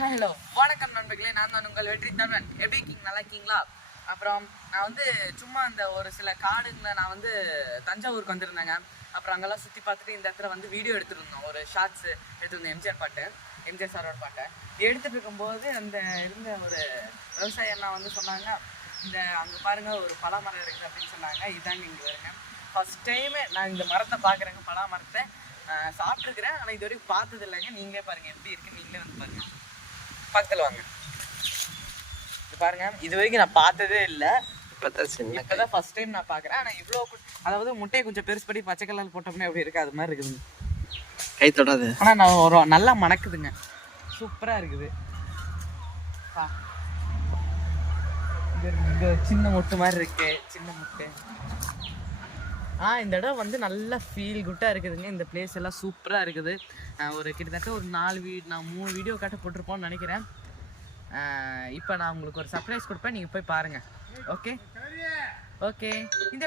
Hello வணக்கம் நண்பர்களே. நான் தான் உங்கள் வெற்றி தமிழன் எப்படி இருக்கீங்க? நல்லா இருக்கீங்களா? அப்புறம் நான் வந்து சும்மா அந்த ஒரு சில காடுங்களை நான் வந்து தஞ்சாவூருக்கு வந்திருந்தேங்க. அப்புறம் அங்கெல்லாம் சுற்றி பார்த்துட்டு இந்த இடத்துல வந்து வீடியோ எடுத்துருந்தோம் ஒரு ஷார்ட்ஸ் எடுத்துருந்தோம் எம்ஜிஆர் பாட்டு எம்ஜிஆர் சாரோட பாட்டை. எடுத்துட்டு இருக்கும்போது அந்த இருந்த ஒரு விவசாயி அண்ணா வந்து சொன்னாங்க இந்த அங்கே பாருங்கள் ஒரு பலாமரம் இருக்குது அப்படின்னு சொன்னாங்க. இதாங்க இங்கே வருங்க. ஃபர்ஸ்ட் டைமு நான் இந்த மரத்தை பார்க்குறேங்க பலா மரத்தை சாப்பிட்ருக்குறேன் ஆனால் இது வரைக்கும் பார்த்தது இல்லைங்க நீங்களே பாருங்கள் எப்படி இருக்குது நீங்களே வந்து பாருங்கள் பக்கத்தில் வாங்க. இது பாருங்க இது வரைக்கும் நான் பார்த்ததே இல்லை. இப்பதான் சின்ன இப்போதான் ஃபர்ஸ்ட் டைம் நான் பார்க்குறேன். ஆனால் இவ்வளோ அதாவது முட்டையை கொஞ்சம் பெருசு பண்ணி பச்சை கலர் போட்டோம்னா எப்படி இருக்கு? அது மாதிரி இருக்குதுங்க. கை தொடாது. ஆனால் நான் ஒரு நல்லா மணக்குதுங்க. சூப்பராக இருக்குது. சின்ன முட்டு மாதிரி இருக்கு. சின்ன முட்டு. ஆ இந்த இடம் வந்து நல்லா ஃபீல் குட்டாக இருக்குதுங்க. இந்த பிளேஸ் எல்லாம் சூப்பராக இருக்குது. ஒரு கிட்டத்தட்ட ஒரு நாலு வீடு நான் மூணு வீடியோ காட்ட போட்டிருப்போம்னு நினைக்கிறேன். இப்போ நான் உங்களுக்கு ஒரு சர்ப்ரைஸ் கொடுப்பேன். நீங்கள் போய் பாருங்கள் ஓகே ஓகே இந்த